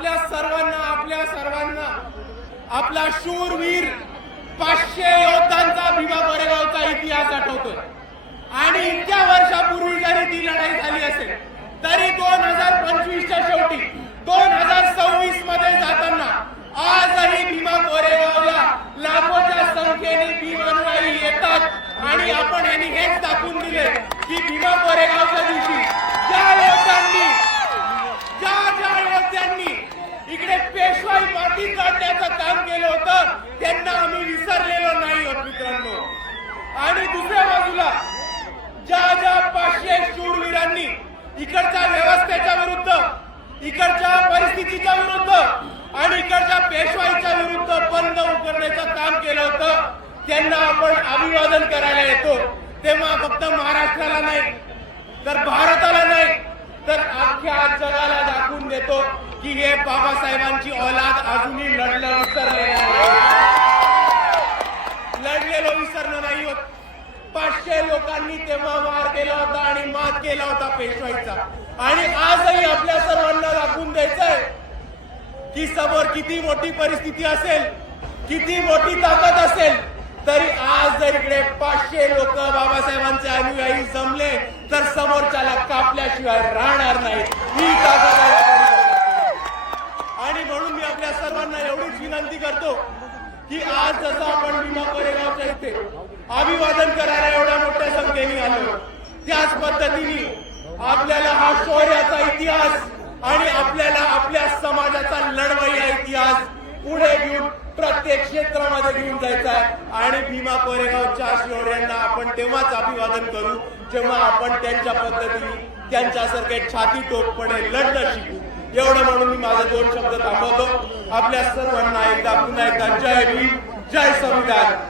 आपल्या सर्वांना आपला शूरवीर 500 योद्धांचा भीमा कोरेगावचा इतिहास आठवतोय। आणि इतक्या वर्षापूर्वी जरी ती लढाई झाली असेल तरी 2025च्या शेवटी 2026 मध्ये जाताना आजही भीमा कोरेगावला लाखोच्या संख्येने भीमानुयायी येतात। आणि आपण यांनी हेच दाखवून दिले की भीमा कोरेगावच्या दिवशी ज्या योद्ध्यांनी इकडे पेशवाई माती काढण्याचं काम केलं होतं त्यांना आम्ही विसरलेलो नाही आहोत मित्रांनो। आणि दुसऱ्या बाजूला ज्या 500 शूरवीरांनी इकडच्या व्यवस्थेच्या विरुद्ध, इकडच्या परिस्थितीच्या विरुद्ध आणि इकडच्या पेशवाईच्या विरुद्ध बंद उकरण्याचं काम केलं होतं त्यांना आपण अभिवादन करायला येतो तेव्हा फक्त महाराष्ट्राला नाही तर भारताला नाही तर अख्ख्या जगाला दाखवून देतो की हे बाबासाहेबांची औलाद अजूनही लढलेलो विसरलो नाही होत। 500 लोकांनी तेव्हा वार केला होता आणि मात केला होता पेशवाईचा। आणि आजही आपल्या सर्वांना दाखवून द्यायचंय की समोर किती मोठी परिस्थिती असेल, किती मोठी ताकद असेल तरी आज जर इकडे 500 लोक बाबासाहेबांचे अनुयायी जमले तर समोरच्याला कापल्याशिवाय राहणार नाही। ही ताकद आहे। आणि म्हणून मी आपल्या सर्वांना एवढीच विनंती करतो की आज जसं आपण भीमा कोरेगावच्या इथे अभिवादन करायला एवढ्या मोठ्या संख्येने आलो त्याच पद्धतीने आपल्याला हा शौर्याचा इतिहास आणि आपल्याला आपल्या समाजाचा लढवय्या इतिहास पुढे घेऊन प्रत्येक क्षेत्रामध्ये घेऊन जायचा आहे। आणि भीमा कोरेगावच्या शौर्यांना आपण तेव्हाच अभिवादन करू जेव्हा आपण त्यांच्या पद्धतीने त्यांच्यासारखे छाती टोकपणे लढणं शिकू। एवढं म्हणून मी माझे 2 शब्द थांबवतो। आपल्या सर्वांना एकदा पुन्हा एकदा जय भीम, जय संविधान।